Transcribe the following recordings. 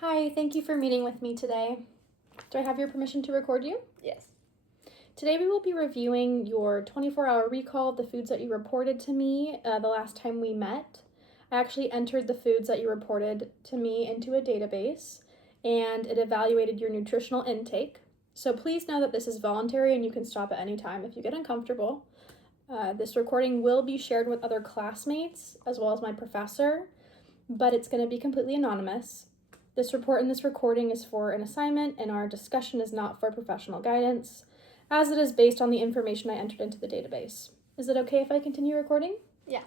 Hi, thank you for meeting with me today. Do I have your permission to record you? Yes. Today we will be reviewing your 24-hour recall of the foods that you reported to me the last time we met. I actually entered the foods that you reported to me into a database, and it evaluated your nutritional intake. So please know that this is voluntary and you can stop at any time if you get uncomfortable. This recording will be shared with other classmates as well as my professor, but it's going to be completely anonymous. This report and this recording is for an assignment, and our discussion is not for professional guidance, as it is based on the information I entered into the database. Is it okay if I continue recording? Yeah.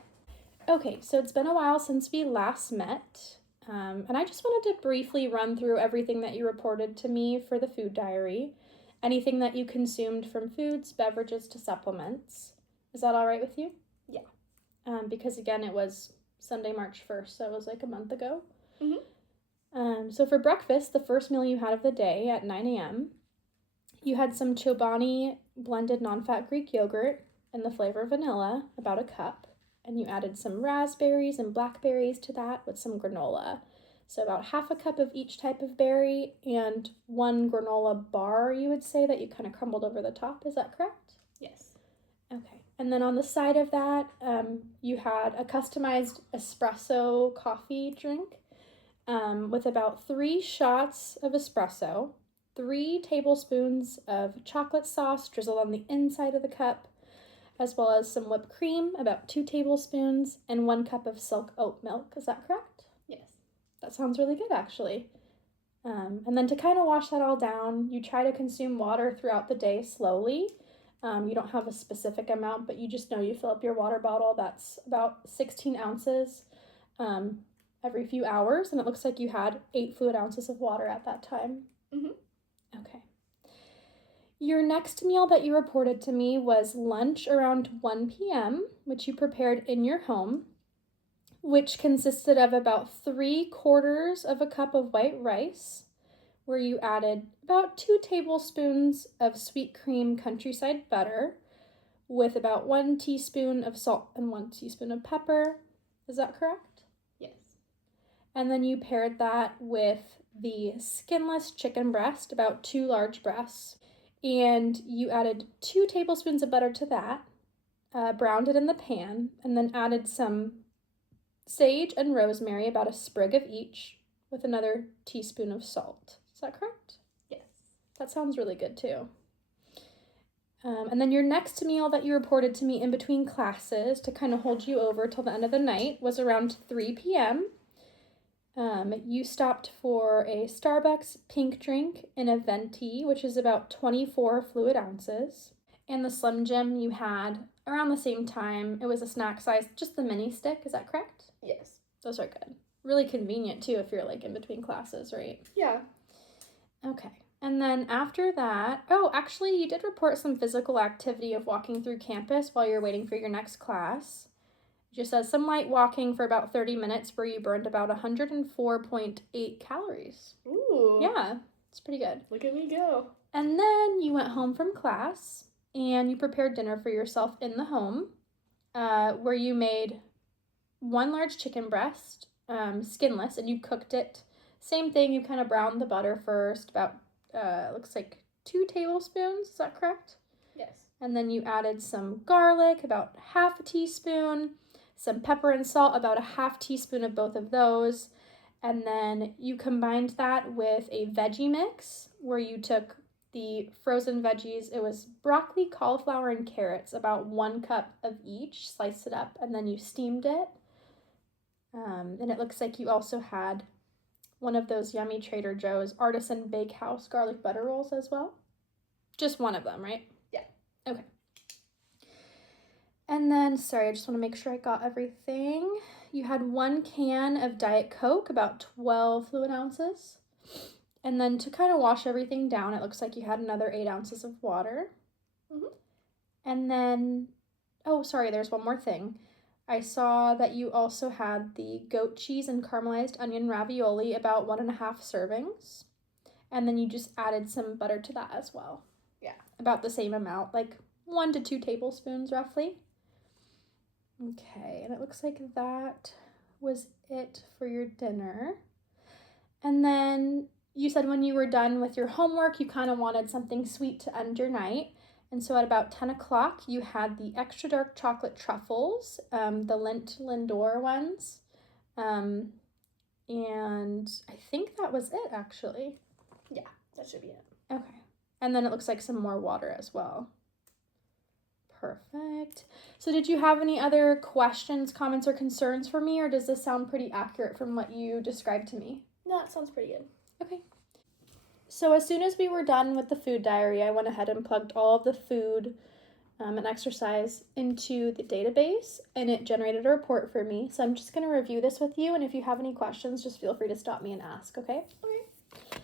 Okay, so it's been a while since we last met, and I just wanted to briefly run through everything that you reported to me for the food diary, anything that you consumed from foods, beverages to supplements. Is that all right with you? Yeah. Because again, it was Sunday, March 1st, so it was like a month ago. Mm-hmm. So for breakfast, the first meal you had of the day at 9 a.m., you had some Chobani blended non-fat Greek yogurt in the flavor vanilla, about a cup, and you added some raspberries and blackberries to that with some granola. So about half a cup of each type of berry and one granola bar, you would say, that you kind of crumbled over the top. Is that correct? Yes. Okay. And then on the side of that, you had a customized espresso coffee drink with about 3 shots of espresso, 3 tablespoons of chocolate sauce drizzled on the inside of the cup, as well as some whipped cream, about 2 tablespoons, and 1 cup of silk oat milk. Is that correct? Yes. That sounds really good, actually. And then to kind of wash that all down, you try to consume water throughout the day slowly. You don't have a specific amount, but you just know you fill up your water bottle. That's about 16 ounces every few hours, and it looks like you had 8 fluid ounces of water at that time. Mm-hmm. Okay. Your next meal that you reported to me was lunch around 1 p.m., which you prepared in your home, which consisted of about 3/4 of a cup of white rice, where you added about 2 tablespoons of sweet cream countryside butter with about 1 teaspoon of salt and 1 teaspoon of pepper. Is that correct? Yes. And then you paired that with the skinless chicken breast, about 2 large breasts. And you added 2 tablespoons of butter to that, browned it in the pan, and then added some sage and rosemary, about a sprig of each, with another teaspoon of salt. Is that correct? Yes. That sounds really good too. And then your next meal that you reported to me in between classes to kind of hold you over till the end of the night was around 3 p.m. You stopped for a Starbucks pink drink in a venti, which is about 24 fluid ounces. And the Slim Jim you had around the same time. It was a snack size, just the mini stick. Is that correct? Yes. Those are good. Really convenient too if you're like in between classes, right? Yeah. Okay. And then after that, actually, you did report some physical activity of walking through campus while you're waiting for your next class. It just says some light walking for about 30 minutes where you burned about 104.8 calories. Ooh. Yeah, it's pretty good. Look at me go. And then you went home from class and you prepared dinner for yourself in the home, where you made 1 large chicken breast, skinless, and you cooked it. Same thing, you kind of browned the butter first, about looks like 2 tablespoons. Is that correct? Yes. And then you added some garlic, about half a teaspoon, some pepper and salt, about a half teaspoon of both of those. And then you combined that with a veggie mix where you took the frozen veggies. It was broccoli, cauliflower, and carrots, about 1 cup of each, sliced it up, and then you steamed it. And it looks like you also had one of those yummy Trader Joe's Artisan Bakehouse garlic butter rolls as well. Just one of them, right? Yeah. Okay. And then, sorry, I just want to make sure I got everything. You had 1 can of Diet Coke, about 12 fluid ounces. And then to kind of wash everything down, it looks like you had another 8 ounces of water. Mm-hmm. And then, there's one more thing. I saw that you also had the goat cheese and caramelized onion ravioli, about 1.5 servings. And then you just added some butter to that as well. Yeah. About the same amount, like 1 to 2 tablespoons roughly. Okay, and it looks like that was it for your dinner. And then you said when you were done with your homework, you kind of wanted something sweet to end your night. And so at about 10 o'clock, you had the extra dark chocolate truffles, the Lindt Lindor ones. And I think that was it, actually. Yeah, that should be it. Okay. And then it looks like some more water as well. Perfect. So did you have any other questions, comments, or concerns for me, or does this sound pretty accurate from what you described to me? No, that sounds pretty good. Okay. So as soon as we were done with the food diary, I went ahead and plugged all of the food and exercise into the database, and it generated a report for me. So I'm just going to review this with you, and if you have any questions, just feel free to stop me and ask, okay? Okay.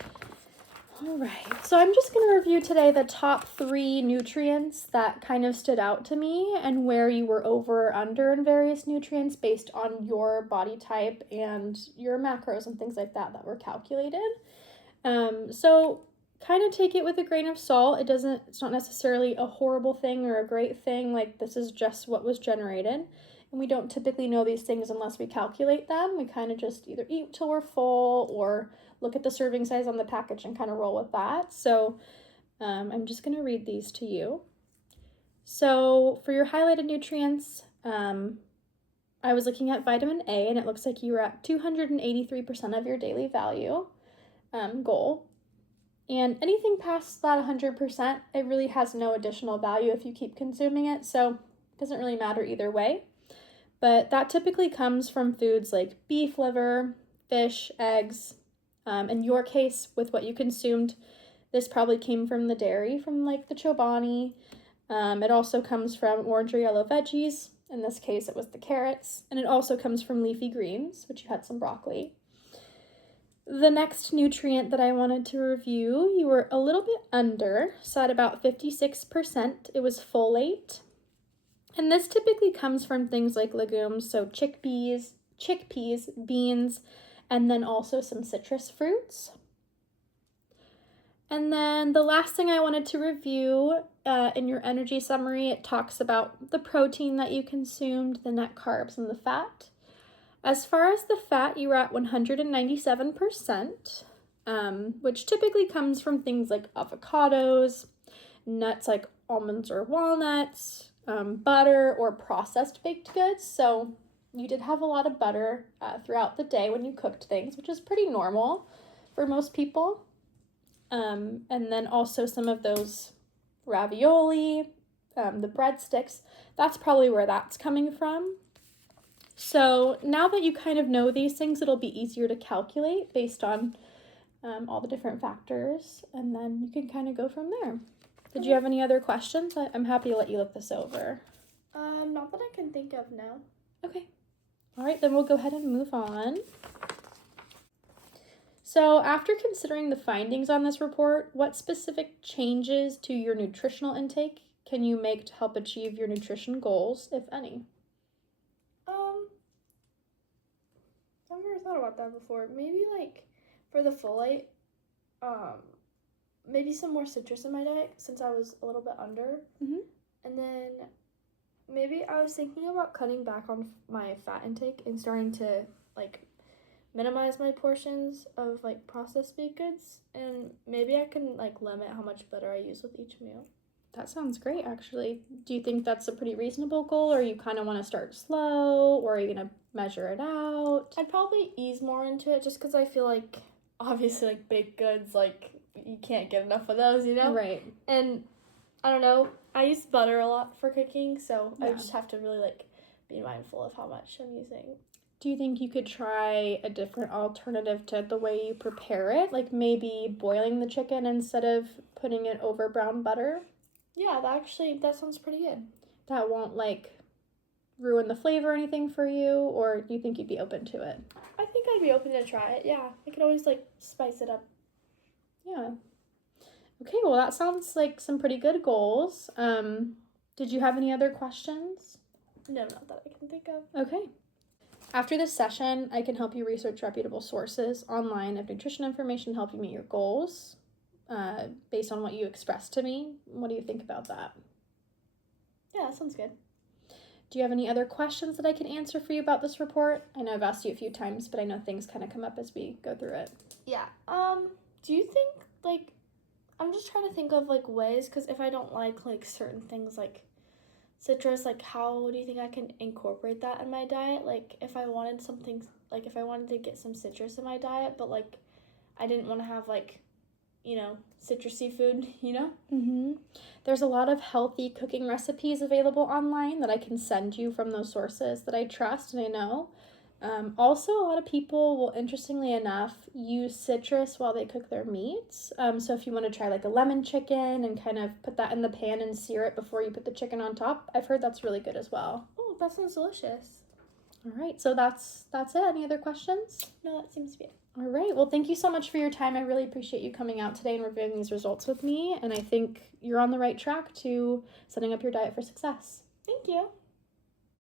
All right, so I'm just going to review today the top 3 nutrients that kind of stood out to me and where you were over or under in various nutrients based on your body type and your macros and things like that were calculated. So kind of take it with a grain of salt. It's not necessarily a horrible thing or a great thing. Like, this is just what was generated. And we don't typically know these things unless we calculate them. We kind of just either eat till we're full or look at the serving size on the package and kind of roll with that. So I'm just going to read these to you. So for your highlighted nutrients, I was looking at vitamin A, and it looks like you were at 283% of your daily value goal. And anything past that 100%, it really has no additional value if you keep consuming it, so it doesn't really matter either way. But that typically comes from foods like beef liver, fish, eggs. In your case, with what you consumed, this probably came from the dairy, from like the chobani. It also comes from orange or yellow veggies. In this case, it was the carrots. And it also comes from leafy greens, which you had some broccoli. The next nutrient that I wanted to review, you were a little bit under, so at about 56%, it was folate. And this typically comes from things like legumes, so chickpeas, beans, and then also some citrus fruits. And then the last thing I wanted to review in your energy summary, it talks about the protein that you consumed, the net carbs, and the fat. As far as the fat, you were at 197%, which typically comes from things like avocados, nuts like almonds or walnuts, butter, or processed baked goods. So you did have a lot of butter throughout the day when you cooked things, which is pretty normal for most people. And then also some of those ravioli, the breadsticks, that's probably where that's coming from. So now that you kind of know these things, it'll be easier to calculate based on all the different factors, and then you can kind of go from there. Did you have any other questions? I'm happy to let you look this over. Not that I can think of now. Okay. All right, then we'll go ahead and move on. So after considering the findings on this report, what specific changes to your nutritional intake can you make to help achieve your nutrition goals, if any? I've never thought about that before. Maybe like for the folate, maybe some more citrus in my diet since I was a little bit under. Mm-hmm. And then maybe I was thinking about cutting back on my fat intake and starting to like minimize my portions of like processed baked goods, and maybe I can like limit how much butter I use with each meal. That sounds great, actually. Do you think that's a pretty reasonable goal, or you kind of want to start slow, or are you going to measure it out? I'd probably ease more into it just because I feel like, obviously, like, baked goods, like, you can't get enough of those, you know? Right. And, I don't know, I use butter a lot for cooking, so Yeah. I just have to really, like, be mindful of how much I'm using. Do you think you could try a different alternative to the way you prepare it? Like maybe boiling the chicken instead of putting it over brown butter? Yeah, that sounds pretty good. That won't like ruin the flavor or anything for you, or do you think you'd be open to it? I think I'd be open to try it, yeah. I could always like spice it up. Yeah. Okay, well that sounds like some pretty good goals. Did you have any other questions? No, not that I can think of. Okay. After this session, I can help you research reputable sources online of nutrition information to help you meet your goals. Based on what you expressed to me. What do you think about that? Yeah, that sounds good. Do you have any other questions that I can answer for you about this report? I know I've asked you a few times, but I know things kind of come up as we go through it. Yeah. Do you think, like, I'm just trying to think of, like, ways, because if I don't like certain things, like citrus, like, how do you think I can incorporate that in my diet? Like, if I wanted something, like, if I wanted to get some citrus in my diet, but, like, I didn't want to have, like, citrusy food, Mm-hmm. There's a lot of healthy cooking recipes available online that I can send you from those sources that I trust and I know. Also, a lot of people will, interestingly enough, use citrus while they cook their meats. So if you want to try like a lemon chicken and kind of put that in the pan and sear it before you put the chicken on top, I've heard that's really good as well. Oh, that sounds delicious. All right, so that's it. Any other questions? No, that seems to be it. All right. Well, thank you so much for your time. I really appreciate you coming out today and reviewing these results with me. And I think you're on the right track to setting up your diet for success. Thank you.